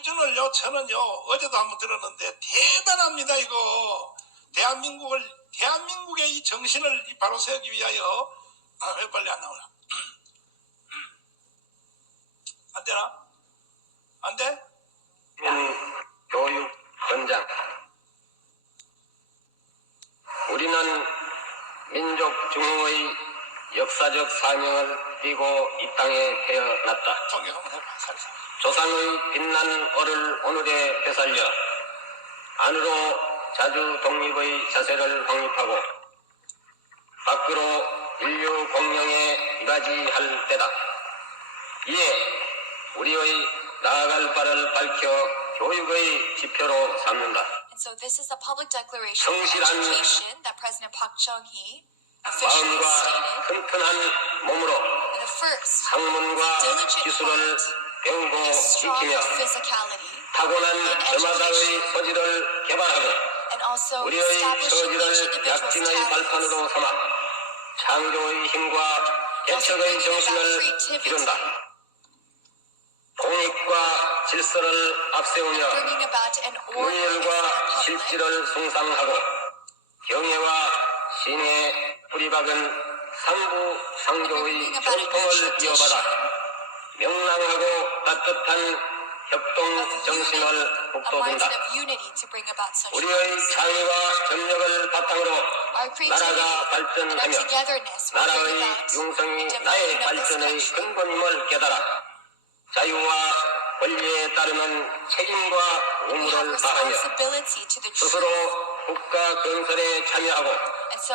수준을요 저는요 어제도 한번 들었는데 대단합니다 이거. 대한민국을 대한민국의 이 정신을 이 바로 세우기 위하여. 아, 왜 빨리 안 나오나. 안 되나? 안 돼? 교육 현장. 우리는 민족 중흥의 역사적 사명을 띠고 이 땅에 태어났다. 조상의 빛난 얼을 오늘에 되살려 안으로 자주 독립의 자세를 확립하고 밖으로 인류 공영에 이바지할 때다. 이에 우리의 나아갈 바를 밝혀 교육의 지표로 삼는다. And so this is a public declaration of education that President Park Chung-hee 마음과. 튼튼한 몸으로 학문과 기술을 배우고 익히며 타고난 저마다의 소질을 개발하고 우리의 처지를 individual's 약진의. 발판으로 삼아 창조의 힘과 개척의 정신을 기른다. 공익과 질서를 앞세우며 public, 실질을 숭상하고 경애와 신의 뿌리박은 상부 상조의 전통을 이어받아 명랑하고 따뜻한 협동 정신을 북돋운다. 우리의. 창의와 전력을 바탕으로 나라가 발전하며 나라의 융성이 나의 발전의. 근본임을 깨달아 따르는 책임과 의무를 다하며 스스로. 국가 건설에 참여하고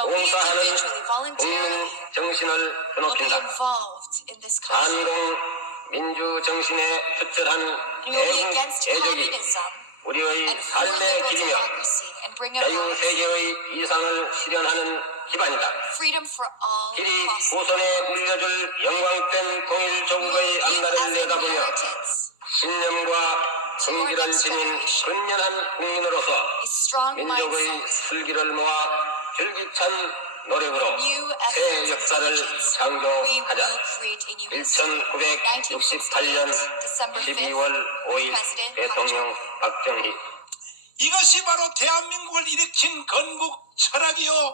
봉사하는 국민 정신을 country. 반공 민주 정신에 투철한 We will be 애국 against 애적이 communism 우리의 삶의 길이며 about 자유 세계의 이상을 실현하는 기반이다. freedom for all 길이 후손에 물려줄 영광된 통일 as 앞날을 내다보며 신념과 성기를 지닌 근면한 국민으로서 민족의 슬기를 모아 줄기찬 노력으로 새 역사를 창조하자. will create a new history. 1968년 12월 5일 President 대통령 박정희 이것이 바로 대한민국을 일으킨 건국 철학이요